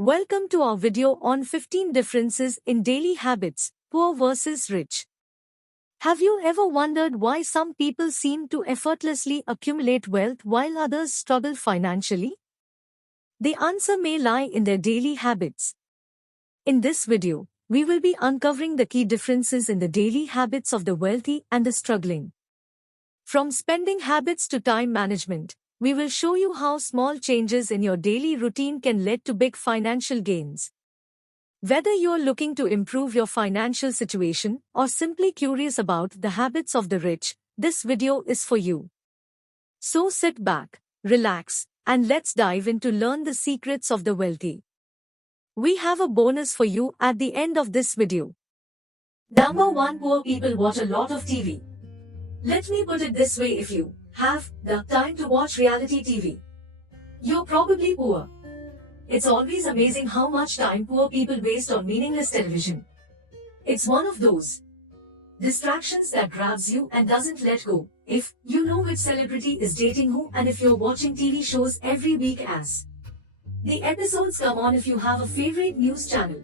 Welcome to our video on 15 differences in daily habits, poor versus rich. Have you ever wondered why some people seem to effortlessly accumulate wealth while others struggle financially? The answer may lie in their daily habits. In this video, we will be uncovering the key differences in the daily habits of the wealthy and the struggling. From spending habits to time management, we will show you how small changes in your daily routine can lead to big financial gains. Whether you're looking to improve your financial situation or simply curious about the habits of the rich, this video is for you. So sit back, relax, and let's dive in to learn the secrets of the wealthy. We have a bonus for you at the end of this video. Number 1. Poor people watch a lot of TV. Let me put it this way: if you have the time to watch reality TV, you're probably poor. It's always amazing how much time poor people waste on meaningless television. It's one of those distractions that grabs you and doesn't let go. If you know which celebrity is dating who, and if you're watching TV shows every week as the episodes come on, if you have a favorite news channel,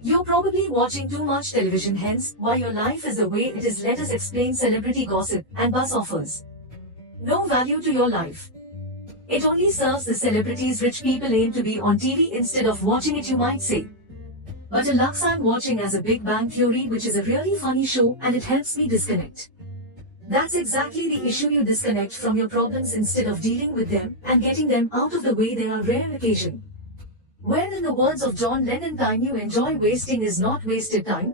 you're probably watching too much television. Hence why your life is the way it is. Let us explain. Celebrity gossip and buzz offers no value to your life. It only serves the celebrities. Rich people aim to be on TV instead of watching it, you might say. But alas, I'm watching as a Big Bang Theory, which is a really funny show, and it helps me disconnect. That's exactly the issue. You disconnect from your problems instead of dealing with them and getting them out of the way. They are rare occasion. When, in the words of John Lennon, time you enjoy wasting is not wasted time.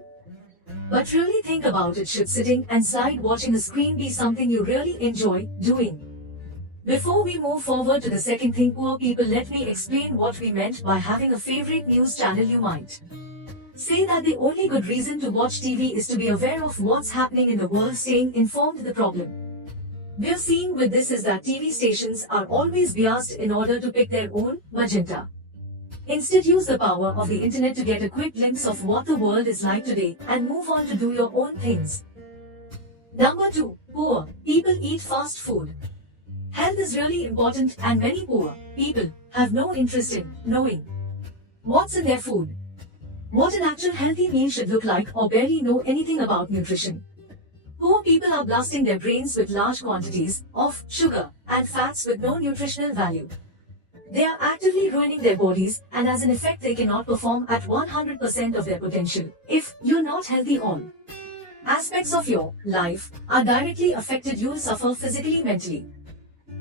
But really think about it. Should sitting and slide watching a screen be something you really enjoy doing? Before we move forward to the second thing, poor people, let me explain what we meant by having a favorite news channel. You might say that the only good reason to watch TV is to be aware of what's happening in the world. Staying informed. The problem we're seeing with this is that TV stations are always biased in order to pick their own magenta. Instead, use the power of the internet to get a quick glimpse of what the world is like today and move on to do your own things. Number 2. Poor people eat fast food. Health is really important, and many poor people have no interest in knowing what's in their food, what an actual healthy meal should look like, or barely know anything about nutrition. Poor people are blasting their brains with large quantities of sugar and fats with no nutritional value. They are actively ruining their bodies, and as an effect they cannot perform at 100% of their potential. If you're not healthy, all aspects of your life are directly affected. You'll suffer physically, mentally,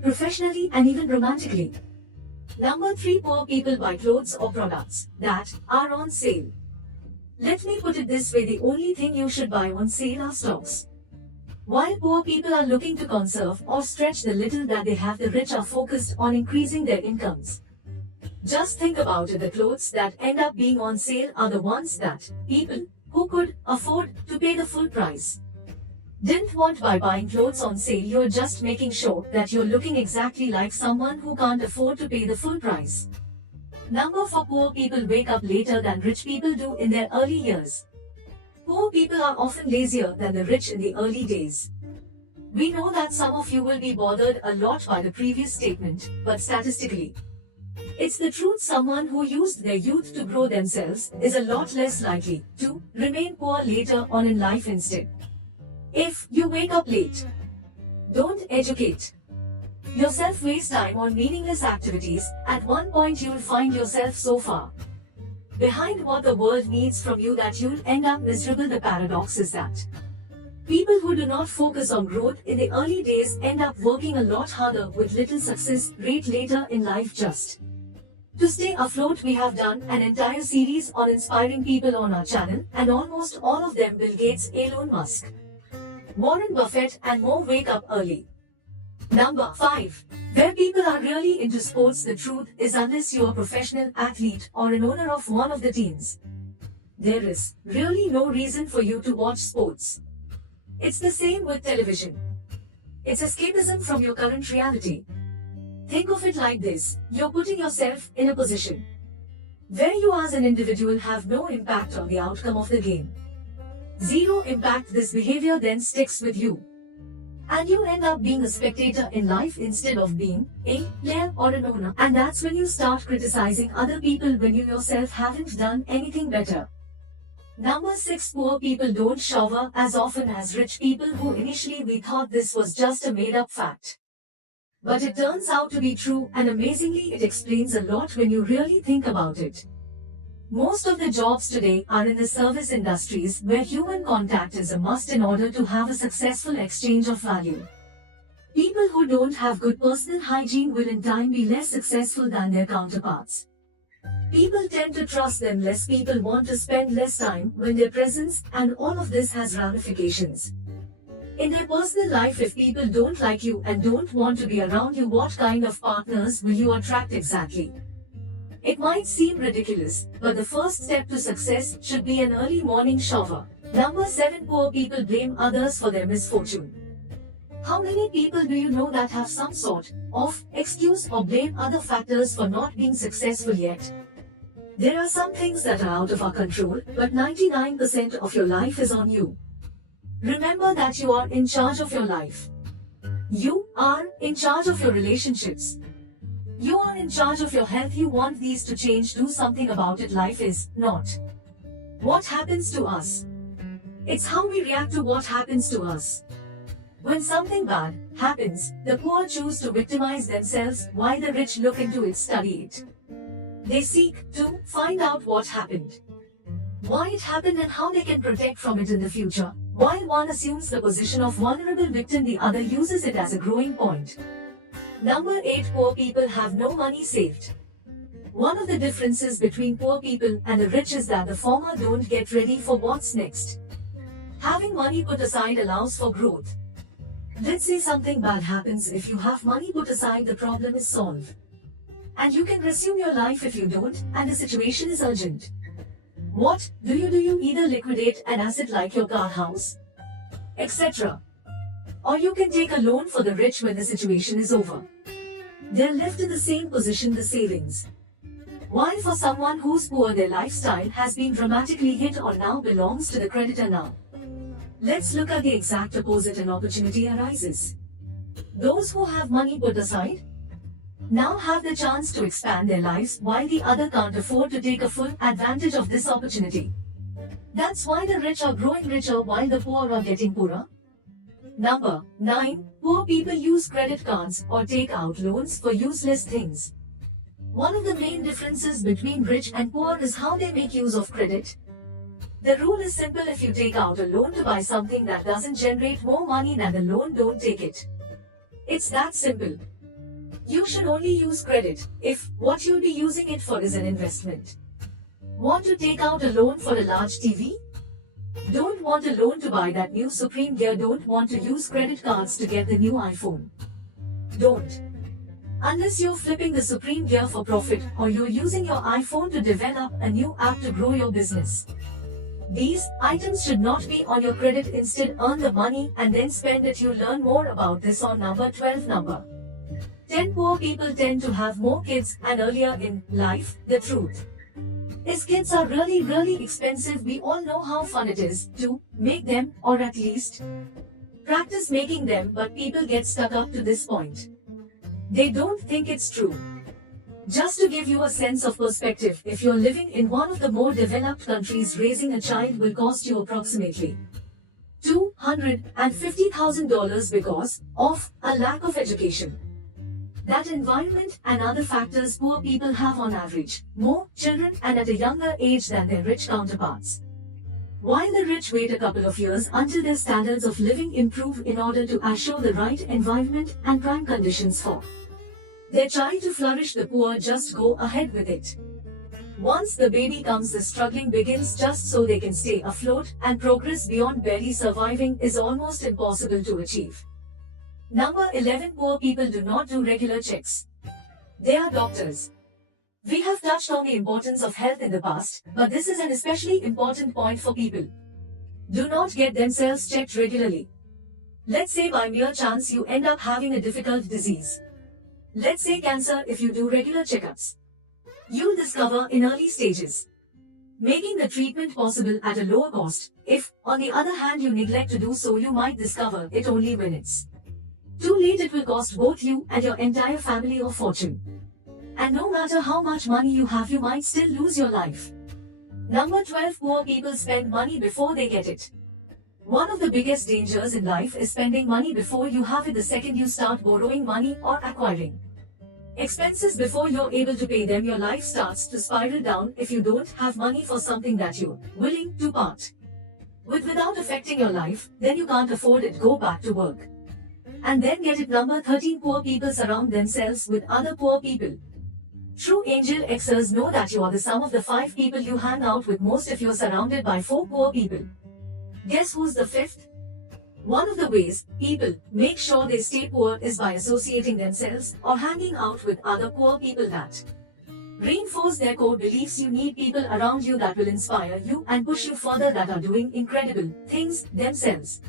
professionally, and even romantically. Number 3. Poor people buy clothes or products that are on sale. Let me put it this way: the only thing you should buy on sale are stocks. While poor people are looking to conserve or stretch the little that they have, the rich are focused on increasing their incomes. Just think about it: the clothes that end up being on sale are the ones that people who could afford to pay the full price didn't want. By buying clothes on sale, you're just making sure that you're looking exactly like someone who can't afford to pay the full price. Number 4. Poor people wake up later than rich people do in their early years. Poor people are often lazier than the rich in the early days. We know that some of you will be bothered a lot by the previous statement, but statistically, it's the truth. Someone who used their youth to grow themselves is a lot less likely to remain poor later on in life. Instead, if you wake up late, don't educate yourself, waste time on meaningless activities. At one point you'll find yourself so far behind what the world needs from you that you'll end up miserable. The paradox is that people who do not focus on growth in the early days end up working a lot harder with little success rate later in life. Just to stay afloat, we have done an entire series on inspiring people on our channel, and almost all of them, Bill Gates, Elon Musk, Warren Buffett, and more, wake up early. Number 5. Where people are really into sports. The truth is, unless you're a professional athlete or an owner of one of the teams, there is really no reason for you to watch sports. It's the same with television. It's escapism from your current reality. Think of it like this: you're putting yourself in a position where you as an individual have no impact on the outcome of the game. Zero impact. This behavior then sticks with you And you end up being a spectator in life instead of being a player or an owner. And that's when you start criticizing other people when you yourself haven't done anything better. Number 6. Poor people don't shower as often as rich people, who initially we thought this was just a made-up fact. But it turns out to be true, and amazingly it explains a lot when you really think about it. Most of the jobs today are in the service industries, where human contact is a must in order to have a successful exchange of value. People who don't have good personal hygiene will in time be less successful than their counterparts. People tend to trust them less, people want to spend less time when their presence, and all of this has ramifications in their personal life. If people don't like you and don't want to be around you, what kind of partners will you attract exactly? It might seem ridiculous, but the first step to success should be an early morning shower. Number 7. Poor people blame others for their misfortune. How many people do you know that have some sort of excuse or blame other factors for not being successful yet? There are some things that are out of our control, but 99% of your life is on you. Remember that you are in charge of your life. You are in charge of your relationships. You are in charge of your health. You want these to change, do something about it. Life is not what happens to us. It's how we react to what happens to us. When something bad happens, the poor choose to victimize themselves, while the rich look into it, study it. They seek to find out what happened, why it happened, and how they can protect from it in the future. While one assumes the position of vulnerable victim, the other uses it as a growing point. Number 8. Poor people have no money saved. One of the differences between poor people and the rich is that the former don't get ready for what's next. Having money put aside allows for growth. Let's say something bad happens. If you have money put aside, the problem is solved, and you can resume your life. If you don't, and the situation is urgent, what do? You either liquidate an asset like your car, house, etc. Or you can take a loan. For the rich, when the situation is over, they're left in the same position, the savings. While for someone who's poor, their lifestyle has been dramatically hit or now belongs to the creditor. Now, let's look at the exact opposite. An opportunity arises. Those who have money put aside now have the chance to expand their lives, while the other can't afford to take a full advantage of this opportunity. That's why the rich are growing richer while the poor are getting poorer. Number 9. Poor people use credit cards or take out loans for useless things. One of the main differences between rich and poor is how they make use of credit. The rule is simple: if you take out a loan to buy something that doesn't generate more money than the loan, don't take it. It's that simple. You should only use credit if what you'll be using it for is an investment. Want to take out a loan for a large TV? Don't want a loan to buy that new Supreme gear. Don't want to use credit cards to get the new iPhone. Don't. Unless you're flipping the Supreme gear for profit, or you're using your iPhone to develop a new app to grow your business. These items should not be on your credit. Instead, earn the money and then spend it. You'll learn more about this on number 12. Number 10. Poor people tend to have more kids and earlier in life. The truth is, kids are really expensive. We all know how fun it is to make them, or at least practice making them, but people get stuck up to this point. They don't think it's true. Just to give you a sense of perspective, if you're living in one of the more developed countries, raising a child will cost you approximately $250,000 because of a lack of education. That environment and other factors, poor people have on average more children and at a younger age than their rich counterparts. While the rich wait a couple of years until their standards of living improve in order to assure the right environment and prime conditions for their child to flourish, the poor just go ahead with it. Once the baby comes, the struggling begins. Just so they can stay afloat, and progress beyond barely surviving is almost impossible to achieve. Number 11. Poor people do not do regular checks. They are doctors. We have touched on the importance of health in the past, but this is an especially important point for people. Do not get themselves checked regularly. Let's say by mere chance you end up having a difficult disease. Let's say cancer. If you do regular checkups, you'll discover in early stages, making the treatment possible at a lower cost. If, on the other hand, you neglect to do so, you might discover it only when it's Too late, it will cost both you and your entire family a fortune. And no matter how much money you have, you might still lose your life. Number 12. Poor people spend money before they get it. One of the biggest dangers in life is spending money before you have it. The second you start borrowing money or acquiring expenses before you're able to pay them, your life starts to spiral down. If you don't have money for something that you're willing to part with without affecting your life, then you can't afford it. Go back to work and then get it. Number 13. Poor people surround themselves with other poor people. True angel Xers know that you are the sum of the 5 people you hang out with most. If you're surrounded by 4 poor people, guess who's the 5th? One of the ways people make sure they stay poor is by associating themselves or hanging out with other poor people that reinforce their core beliefs. You need people around you that will inspire you and push you further, that are doing incredible things themselves,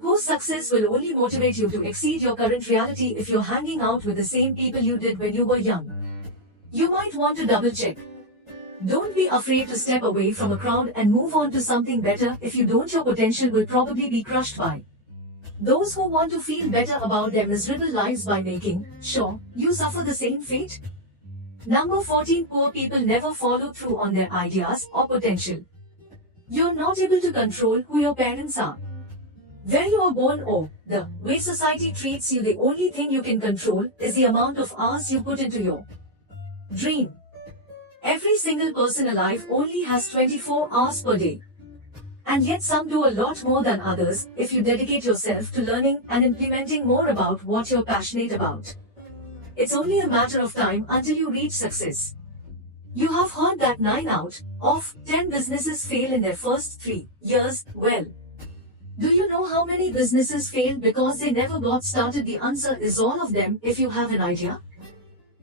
whose success will only motivate you to exceed your current reality. If you're hanging out with the same people you did when you were young, you might want to double check. Don't be afraid to step away from a crowd and move on to something better. If you don't, your potential will probably be crushed by those who want to feel better about their miserable lives by making sure you suffer the same fate. Number 14. Poor people never follow through on their ideas or potential. You're not able to control who your parents are, where you are born, or the way society treats you. The only thing you can control is the amount of hours you put into your dream. Every single person alive only has 24 hours per day. And yet some do a lot more than others. If you dedicate yourself to learning and implementing more about what you're passionate about, it's only a matter of time until you reach success. You have heard that 9 out of 10 businesses fail in their first 3 years. Well, do you know how many businesses failed because they never got started? The answer is all of them. If you have an idea,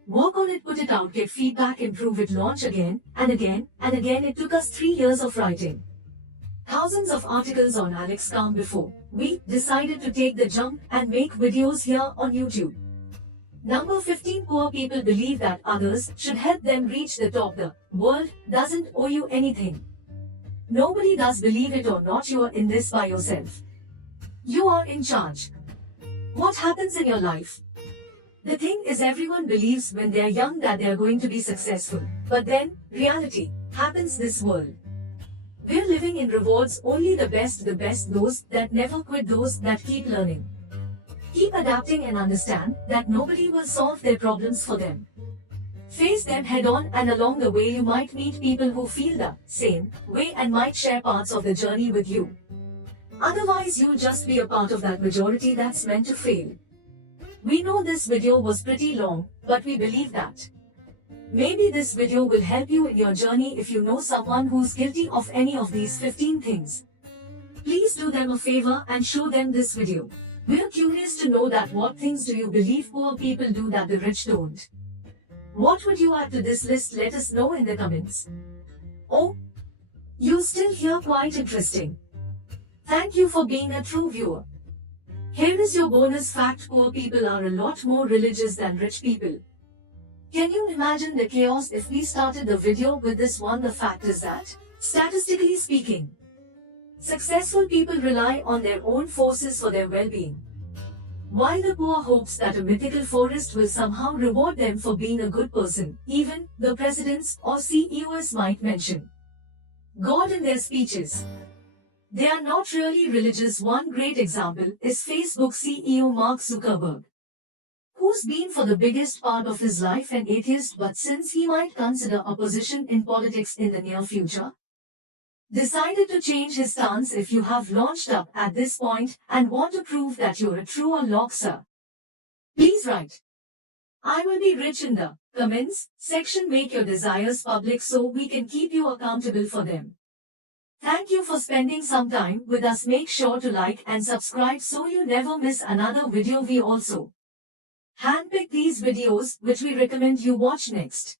work on it, put it out, get feedback, improve it, launch again and again and again. It took us 3 years of writing thousands of articles on Alex Calm before we decided to take the jump and make videos here on YouTube. Number 15. Poor people believe that others should help them reach the top. The world doesn't owe you anything. Nobody does, believe it or not. You are in this by yourself. You are in charge. What happens in your life? The thing is, everyone believes when they are young that they are going to be successful. But then, reality happens. This world, we're living in, rewards only the best, those that never quit, those that keep learning, keep adapting, and understand that nobody will solve their problems for them. Face them head on, and along the way you might meet people who feel the same way and might share parts of the journey with you. Otherwise, you'll just be a part of that majority that's meant to fail. We know this video was pretty long, but we believe that maybe this video will help you in your journey. If you know someone who's guilty of any of these 15 things, please do them a favor and show them this video. We're curious to know that what things do you believe poor people do that the rich don't? What would you add to this list? Let us know in the comments. Oh, you're still here? Quite interesting. Thank you for being a true viewer. Here is your bonus fact. Poor people are a lot more religious than rich people. Can you imagine the chaos if we started the video with this one? The fact is that, statistically speaking, successful people rely on their own forces for their well-being, while the poor hopes that a mythical forest will somehow reward them for being a good person. Even the presidents or CEOs might mention God in their speeches. They are not really religious. One great example is Facebook CEO Mark Zuckerberg, who's been for the biggest part of his life an atheist, but since he might consider a position in politics in the near future, decided to change his stance. If you have launched up at this point and want to prove that you're a true unlocker, please write "I will be rich" in the comments section. Make your desires public so we can keep you accountable for them. Thank you for spending some time with us. Make sure to like and subscribe so you never miss another video. We also handpick these videos which we recommend you watch next.